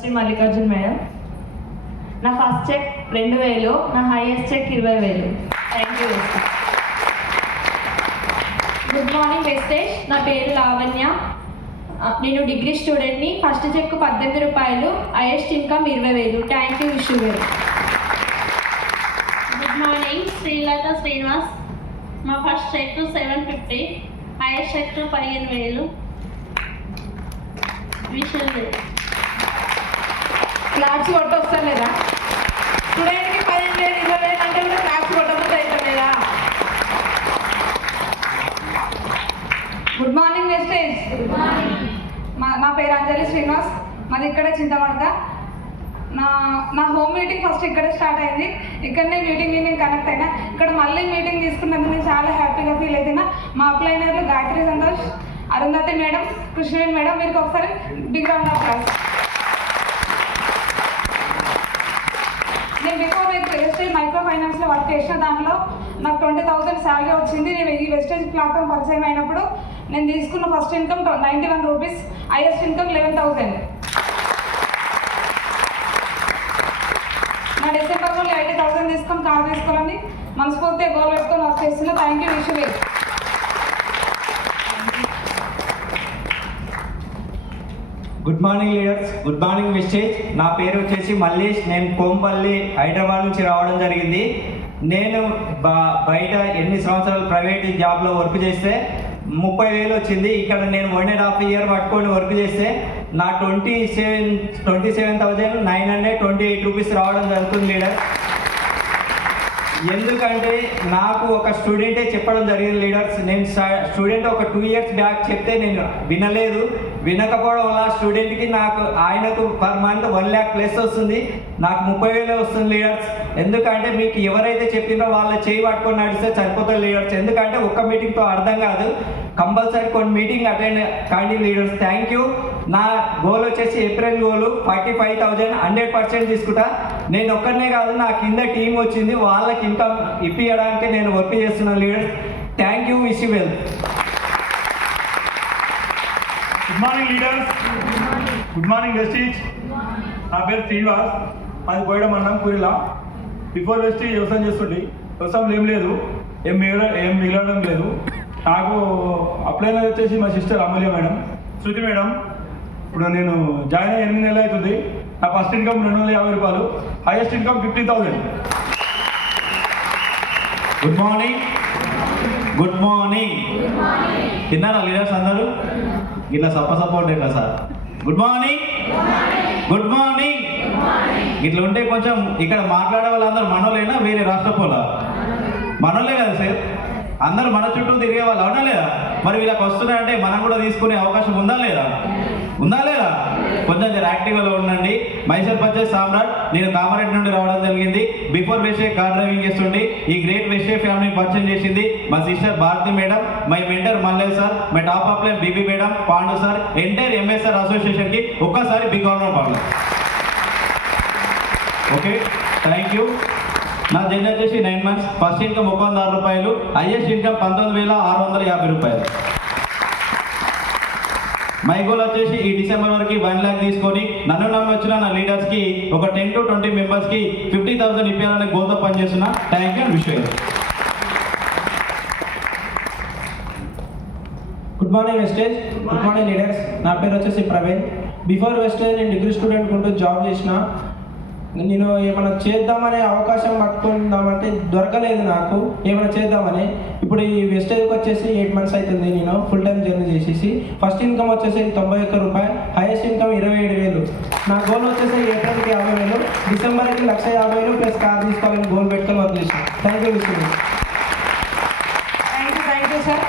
Shri Mallikarjun madam. నా first check 2000, నా highest check 20000. Thank you. Good morning Vestige. నా పేరు లావణ్య. నేను డిగ్రీ స్టూడెంట్ని. ఫస్ట్ చెక్ 18 రూపాయలు, highest income 20000. Thank you wish you well. Good morning Srilatha Srinivas. మా first check 750, highest check 15000. Wish you well. Claps కొట్టొస్తాను లేదా? స్టూడెంట్కి 15000, 20000 అంటే కూడా క్లాప్స్ కొట్టకపోతే అవుతాం లేదా? Good morning Vestige. నా పేరు అంజలి శ్రీనివాస్. మాది ఇక్కడే చింతమడక. నా హోమ్ మీటింగ్ ఫస్ట్ ఇక్కడే స్టార్ట్ అయింది. ఇక్కడనే మీటింగ్ నేను కనెక్ట్ అయినా. ఇక్కడ మళ్ళీ మీటింగ్ తీసుకున్నందుకు నేను చాలా హ్యాపీగా ఫీల్ అవుతున్నా. మా అప్లైనర్లు గాయత్రి సంతోష్, అరుంధతి మేడం, కృష్ణవేణి మేడం, మీరు ఒకసారి బిగ్ రౌండ్ ఆఫ్ క్లాస్. నేను బిఫోర్ వెస్టేజ్ మైక్రో ఫైనాన్స్లో వర్క్ చేసిన దాంట్లో నాకు 20,000 శాలరీ వచ్చింది. నేను ఈ వెస్టేజ్ ప్లాట్ఫామ్ పరిచయం అయినప్పుడు నేను తీసుకున్న first income 91 rupees, highest income 11,000. నా డిసెంబర్లో 80,000 తీసుకొని కార్ తీసుకోవాలని మనస్ఫూర్తిగా గోల్ పెట్టుకొని వర్క్ చేస్తున్నా. Thank you wish you well. Good morning leaders, good morning Vestige. నా పేరు వచ్చేసి మల్లేష్. నేను కోంపల్లి హైదరాబాద్ నుంచి రావడం జరిగింది. నేను బయట 8 సంవత్సరాలు ప్రైవేట్ జాబ్లో వర్క్ చేస్తే 30,000 వచ్చింది. ఇక్కడ నేను 1.5 year పట్టుకొని వర్క్ చేస్తే నా 27,928 రూపీస్ రావడం జరుగుతుంది లీడర్. ఎందుకంటే నాకు ఒక స్టూడెంటే చెప్పడం జరిగింది లీడర్స్. నేను స్టూడెంట్ ఒక 2 years బ్యాక్ చెప్తే నేను వినలేదు. వినకపోవడం వల్ల స్టూడెంట్కి ఆయనకు పర్ మంత్ 1 lakh ప్లస్ వస్తుంది, నాకు 30,000 వస్తుంది లీడర్స్. ఎందుకంటే మీకు ఎవరైతే చెప్పినో వాళ్ళ చేయి పట్టుకొని నడిస్తే సరిపోతుంది లీడర్స్. ఎందుకంటే ఒక్క మీటింగ్తో అర్థం కాదు, కంపల్సరీ కొన్ని మీటింగ్ అటెండ్ కాండి లీడర్స్. Thank you. నా గోల్ వచ్చేసి ఏప్రిల్ గోల్ 45,000 100% తీసుకుంటా. నేను ఒక్కరినే కాదు, నా కింద టీం వచ్చింది, వాళ్ళకి ఇన్కమ్ ఇప్పించడానికి నేను వర్క్ చేస్తున్నాను leaders. Thank you, wish you well. Good morning leaders, good morning Vestige. నా పేరు శ్రీనివాస్. అది పోయడం అన్నాం పూరిలా. బిఫోర్ వెస్టీజ్ వ్యవసాయం చేస్తుండే. వ్యవసాయం ఏం లేదు, ఏం మిగలడం లేదు. నాకు అప్లైనర్ వచ్చేసి మా సిస్టర్ అమూల్య మేడం, శృతి మేడం. ఇప్పుడు నేను జాయిన్ అయ్యి 8 నెలలు అవుతుంది. నా ఫస్ట్ ఇన్కమ్ 250 రూపాయలు, highest income 50,000. Good morning, good morning. తిన్నారా లీడర్స్ అందరూ? ఇట్లా సపోర్ట్ ఎట్లా sir? Good morning, good morning. ఇట్లా ఉంటే కొంచెం ఇక్కడ మాట్లాడే వాళ్ళందరూ మనోళ్ళైనా వేరే రాష్ట్ర పోలా? మనోళ్ళే కదా సార్, అందరూ మన చుట్టూ తిరిగే వాళ్ళు, అవునా లేదా? మరి వీళ్ళకి వస్తున్నాయంటే మనం కూడా తీసుకునే అవకాశం ఉందా లేదా? ఉందా లేదా? కొంచెం యాక్టివ్గా ఉండండి. మైసూర్ పర్చేస్ సామ్రాట్. నేను కామారెడ్డి నుండి రావడం జరిగింది. బిఫోర్ వెస్టే కార్ డ్రైవింగ్ చేస్తుండే. ఈ గ్రేట్ వెస్టే ఫ్యామిలీ పరిచయం చేసింది మా sister Bharati madam, my mentor Mallaiah sir, my top upline BB madam, Pandu sir, entire MSR అసోసియేషన్కి ఒక్కసారి బిగ్ ఆనర్ పాడు. Okay, thank you. నా జర్నీ వచ్చేసి 9 months. ఫస్ట్ ఇన్కమ్ 106 రూపాయలు, హైయెస్ట్ ఇన్కమ్ 19,650 రూపాయలు. మై గోల్ వచ్చేసి ఈ డిసెంబర్ వరకు 1 lakh తీసుకొని నన్ను నమ్మి వచ్చిన నా లీడర్స్కి ఒక 10 to 20 మెంబర్స్కి 50,000 ఇప్పించాలనే గోల్తో పనిచేస్తున్నా. Thank you, wish you. Good morning Vestige, good morning leaders. నా పేరు వచ్చేసి ప్రవీణ్. బిఫోర్ వెస్టేజ్ నేను డిగ్రీ స్టూడెంట్ ఉంటూ జాబ్ చేసిన. నేను ఏమైనా చేద్దామనే అవకాశం పట్టుకుందామంటే దొరకలేదు నాకు ఏమైనా చేద్దామని. ఇప్పుడు ఈ వెస్టేజ్కి వచ్చేసి 8 months అవుతుంది నేను ఫుల్ టైం జర్నీ చేసేసి. ఫస్ట్ ఇన్కమ్ వచ్చేసి 91 రూపాయలు, హైయెస్ట్ ఇన్కమ్ 27,000. నా గోల్ వచ్చేసి ఏప్రిల్కి 50,000, డిసెంబర్కి 1,50,000 ప్లస్ కార్ తీసుకోవాలని గోల్ పెట్టుకొని వర్క్ చేసాను. Thank you. Thank you sir.